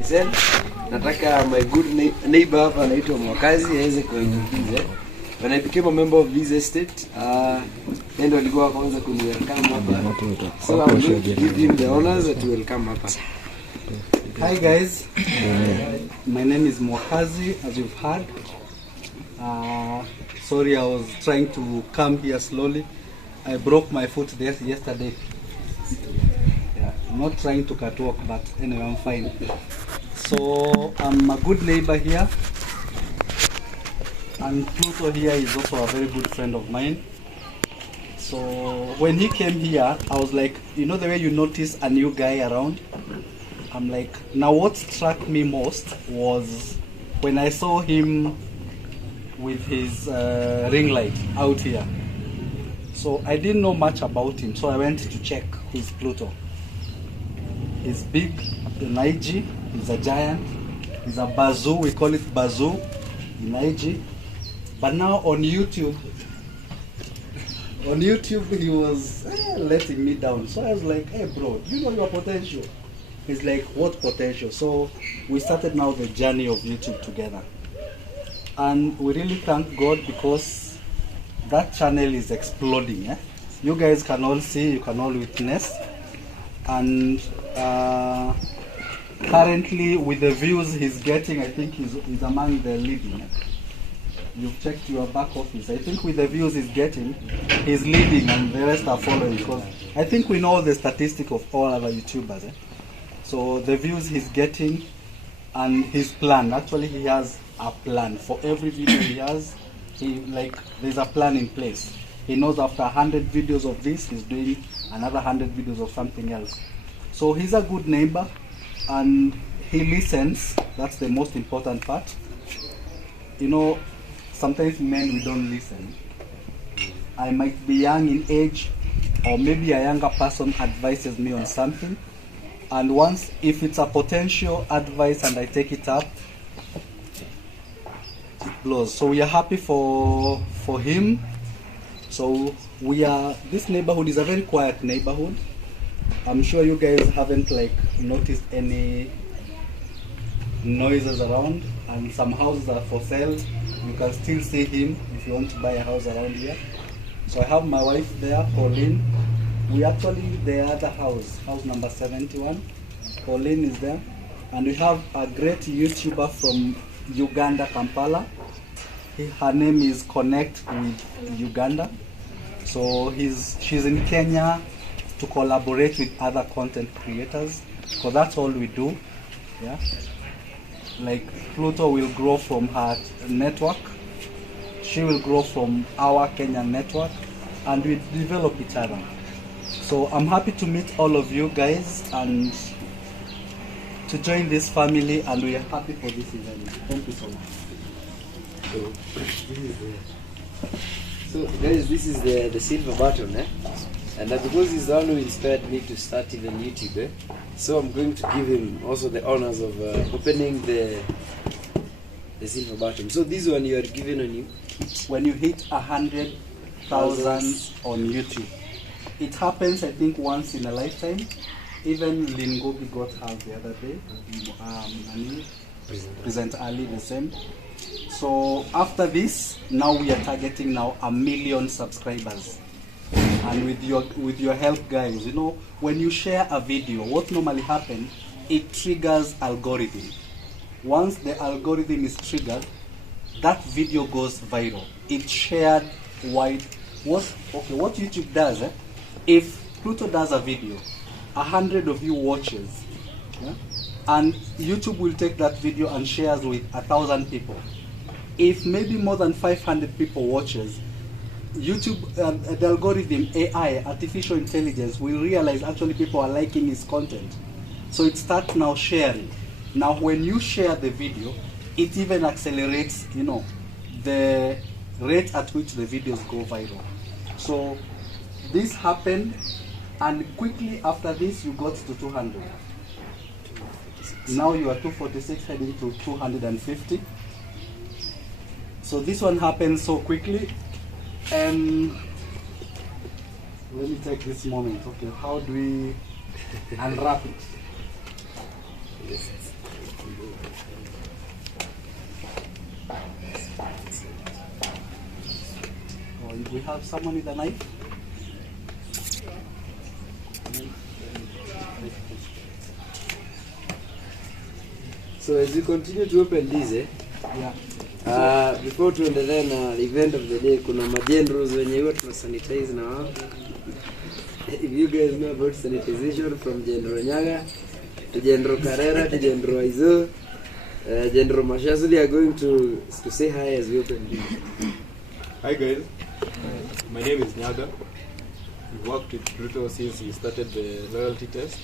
Listen, nataka my good neighbor hapa anaitwa Mwakazi aweze kuintroduce. When I became a member of this estate, ndio alikuwa kwanza kuniwelcome hapa. So I'm going to give him the honors to welcome hapa. Hi guys, my name is Mwakazi, as you've heard. Sorry, I was trying to come here slowly. I broke my foot there yesterday. Yeah, I'm not trying to cut walk, but anyway, I'm fine. So I'm a good neighbor here, and Pluto here is also a very good friend of mine. So when he came here, I was like, you know the way you notice a new guy around? I'm like, now what struck me most was when I saw him with his ring light out here. So I didn't know much about him, so I went to check who's Pluto. He's big in IG, he's a giant, he's a bazoo, we call it bazoo in IG. But now on YouTube he was letting me down. So I was like, hey bro, you know your potential. He's like, what potential? So we started now the journey of YouTube together. And we really thank God because that channel is exploding. Eh? You guys can all see, you can all witness. And currently with the views he's getting, I think he's among the leading. You've checked your back office. I think with the views he's getting, he's leading and the rest are following. Because I think we know the statistic of all other YouTubers. Eh? So the views he's getting and his plan, actually he has a plan for every video he has. There's a plan in place. He knows after 100 videos of this, he's doing another 100 videos of something else. So he's a good neighbor and he listens. That's the most important part. You know, sometimes men, we don't listen. I might be young in age, or maybe a younger person advises me on something. And once, if it's a potential advice and I take it up, it blows. So we are happy for him. So this neighborhood is a very quiet neighborhood. I'm sure you guys haven't noticed any noises around, and some houses are for sale. You can still see him if you want to buy a house around here. So I have my wife there, Pauline. We actually, the other house number 71, Pauline is there. And we have a great YouTuber from Uganda, Kampala. Her name is Connect with Uganda. So she's in Kenya to collaborate with other content creators, because that's all we do. Yeah. Like Pluto will grow from her network, she will grow from our Kenyan network, and we develop each other. So I'm happy to meet all of you guys and to join this family, and we are happy for this event. Thank you so much. So guys, this is the silver button, eh? And because he's the one who inspired me to start even YouTube, eh? So I'm going to give him also the honors of opening the silver button. So this one you are given when you hit 100,000 on YouTube. It happens, I think, once in a lifetime. Even Lingobi got hers the other day. Present Ali the same. So after this, now we are targeting now 1 million subscribers. And with your help, guys, you know, when you share a video, what normally happens, it triggers algorithm. Once the algorithm is triggered, that video goes viral. It's shared wide. What YouTube does, if Pluto does a video, 100 of you watches, yeah? And YouTube will take that video and shares with 1,000 people. If maybe more than 500 people watches, YouTube, the algorithm, AI, artificial intelligence, will realize actually people are liking his content. So it starts now sharing. Now when you share the video, it even accelerates, you know, the rate at which the videos go viral. So this happened, and quickly after this you got to 200. Now you are 246 heading to 250. So this one happened so quickly. And let me take this moment. Okay, how do we unwrap it? We have someone with a knife. So as we continue to open these, Yeah. before tuendelee na event of the day, kuna majenros wenye huwa tuna sanitize na wao. If you guys know about sanitization from General Nyaga to General Carrera to General Aizo, General Mashazuli are going to say hi as we open these. Hi guys, my name is Nyaga. We worked with Pluto since he started the loyalty test.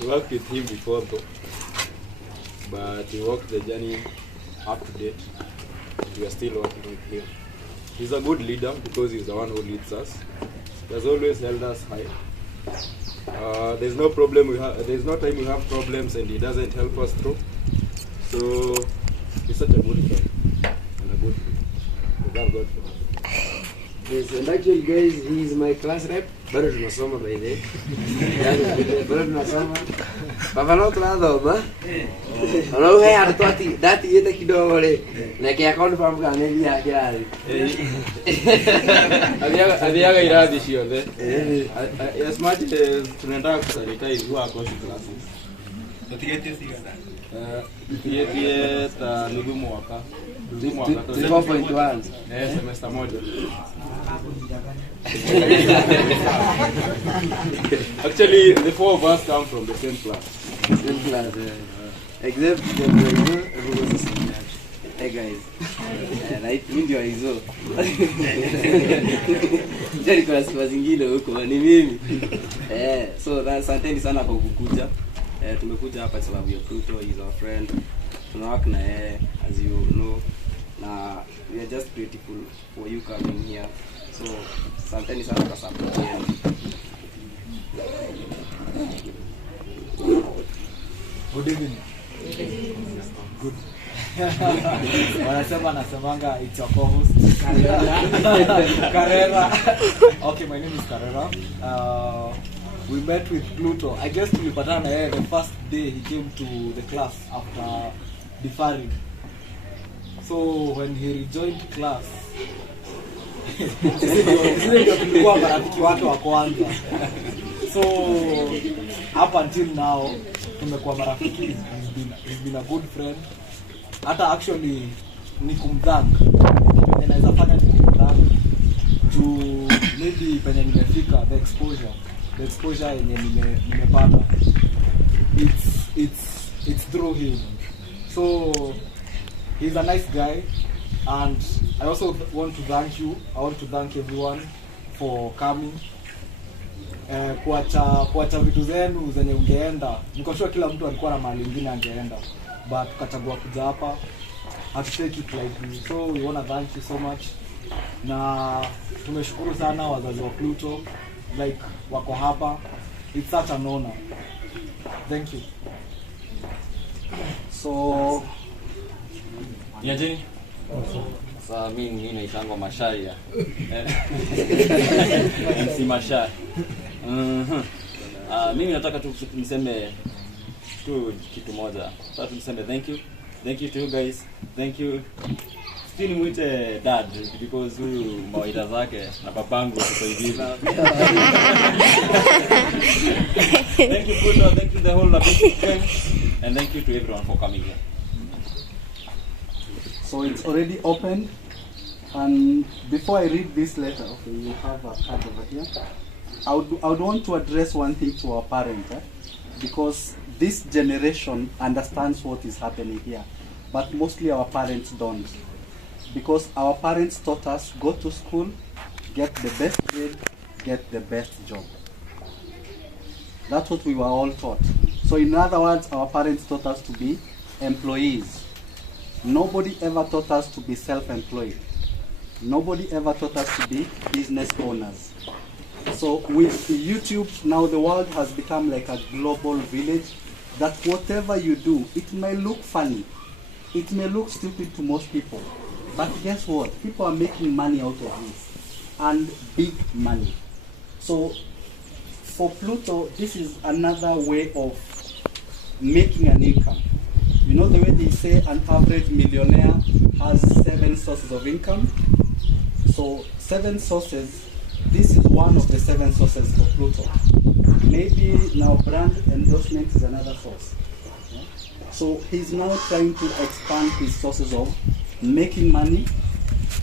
We worked with him before though, but we walked the journey up to date. We are still working with him. He's a good leader because he's the one who leads us. He has always held us high. There's no problem there's no time we have problems and he doesn't help us through. So he's such a good friend and a good leader. We thank God for him. Yes, and actually guys, he is my class rep. Bado tunasoma by the way. Bado tunasoma. Baba no tunathoma. Ona uhe arutwo ati ndatigite kidogo ri. Neke confirm kana ni ya kirathi. Athiaga irathi ciothe. As much as tunaenda kusanitize huwa course classes. Tutigetie sigana. Tutigetie ta nuthu mwaka. 4.1. Semester moja. Actually, the four of us come from the same class. Same class, except everyone is senior. Hey guys, right? Ndio hizo. Jari kwa siku zingine huko ni mimi. So asanteni sana kwa kukuja. Tumekuja hapa sababu ya Pluto, is our friend. Tunawaka na yeye as you know. Na we are just grateful for you coming here. So asanteni sana kwa support yenu. Good evening. Good. Nasemanga it's your co-host Carrera. Okay, my name is Carrera. We met with Pluto. I guess tulipatana na yeye the first day he came to the class after deferring. So when he rejoined class, tulikuwa marafiki wake wa kwanza. So up until now tumekuwa marafiki. He's been a good friend. Hata actually ni kumthank. Naweza fanya ni kumthank to maybe penye nimefika, the exposure yenye nimepata. It's through him. So he's a nice guy, and I also want to thank you. I want to thank everyone for coming. Kuacha vitu zenu zenye ungeenda. Niko sure kila mtu alikuwa na mahali nyingine angeenda, but tukachagua kuja hapa. Have to take it lightly. So we want to thank you so much. Na tumeshukuru sana wazazi wa Pluto, like wako hapa. It's such an honor. Thank you. So Niajeni? Sasa mimi naitangwa Masharia. MC Masharia. Mimi nataka tu niseme tu kitu moja. Nataka niseme thank you. Thank you to you guys. Thank you. Still mwite dad because huyu mawaida zake na babangu sasa hivi. Thank you Pluto, thank you the whole Nabiki gang, and thank you to everyone for coming here. So it's already opened, and before I read this letter, okay, you have a card over here. I would want to address one thing to our parents, because this generation understands what is happening here, but mostly our parents don't. Because our parents taught us, go to school, get the best grade, get the best job. That's what we were all taught. So in other words, our parents taught us to be employees. Nobody ever taught us to be self-employed. Nobody ever taught us to be business owners. So with YouTube, now the world has become like a global village, that whatever you do, it may look funny. It may look stupid to most people. But guess what? People are making money out of this. And big money. So for Pluto, this is another way of making an income. You know the way they say an average millionaire has 7 sources of income? So 7 sources, this is one of the 7 sources for Pluto. Maybe now brand endorsement is another source. Yeah? So he's now trying to expand his sources of making money,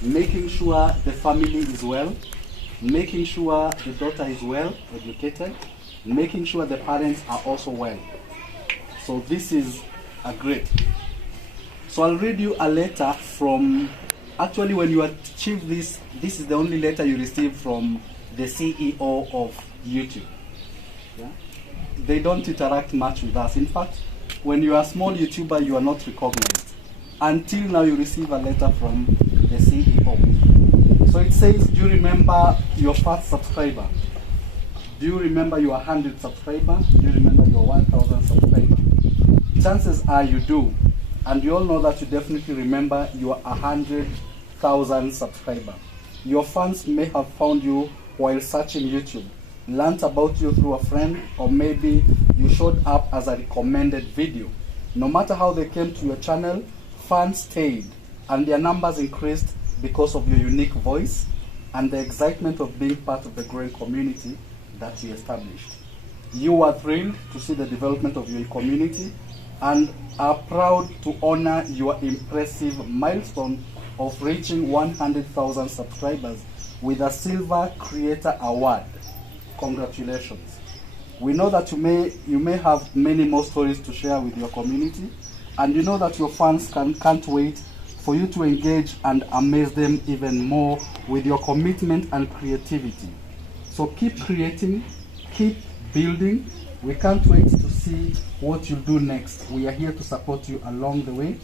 making sure the family is well, making sure the daughter is well educated, making sure the parents are also well. So this is a great. So I'll read you a letter from, actually when you achieve this, this is the only letter you receive from the CEO of YouTube. Yeah? They don't interact much with us. In fact, when you are a small YouTuber, you are not recognized. Until now you receive a letter from the CEO. So it says, do you remember your first subscriber? Do you remember your 100 subscriber? Do you remember your 1,000 subscriber? Chances are you do. And you all know that you definitely remember your 100,000 subscriber. Your fans may have found you while searching YouTube, learned about you through a friend, or maybe you showed up as a recommended video. No matter how they came to your channel, fans stayed, and their numbers increased because of your unique voice and the excitement of being part of the growing community that you established. You are thrilled to see the development of your community and are proud to honor your impressive milestone of reaching 100,000 subscribers with a Silver Creator Award. Congratulations. We know that you may have many more stories to share with your community, and you know that your fans can't wait for you to engage and amaze them even more with your commitment and creativity. So keep creating, keep building. We can't wait to see what you'll do next. We are here to support you along the way.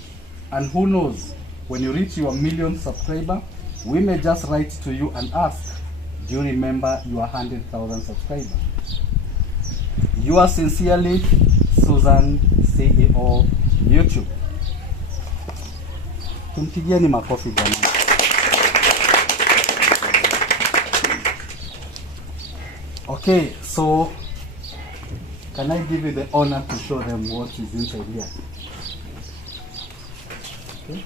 And who knows, when you reach your 1 million subscriber, we may just write to you and ask, do you remember your 100,000 subscribers? Yours sincerely, Susan, CEO, YouTube. Tumpigieni makofi jamani. Okay, so can I give you the honor to show them what is inside here? Okay.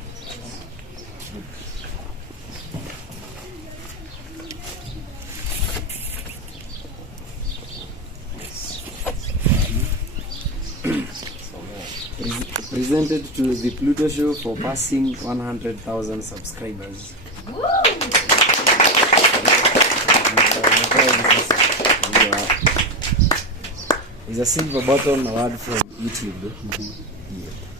Presented to the Pluto Show for passing 100,000 subscribers. It's a silver button award from YouTube.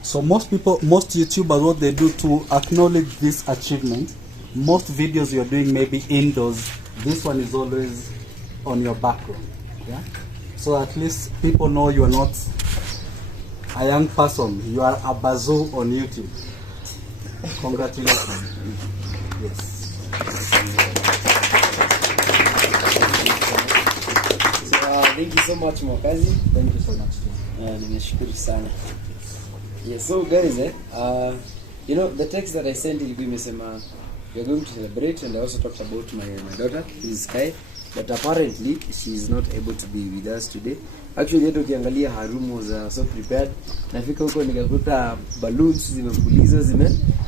So most YouTubers, what they do to acknowledge this achievement, most videos you're doing maybe indoors, this one is always on your background. Yeah? So at least people know you're not a young person, you are a bazoo on YouTube. Congratulations. Yes. So thank you so much Mwakazi. Thank you so much too. Nimeshukuru sana. Yes, so guys, you know the text that I sent ilikuwa imesema we are going to celebrate, and I also talked about my daughter, this is Sky, but apparently she is not able to be with us today. Actually hata ukiangalia her room was so prepared. Nafika huko nikakuta balloons zimepuliza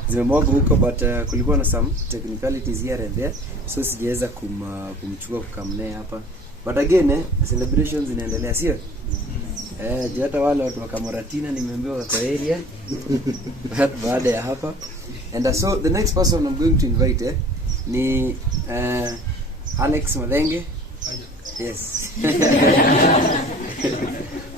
zimemwaga huko, but kulikuwa na some technicalities here and there, so sijaweza kumchukua kukamnae hapa. But again celebrations zinaendelea, sio? Hata wale watu wa Kamaratina nimeambiwa kwa area baada ya hapa. And so the next person I'm going to invite ni Alex Madenge. Yes.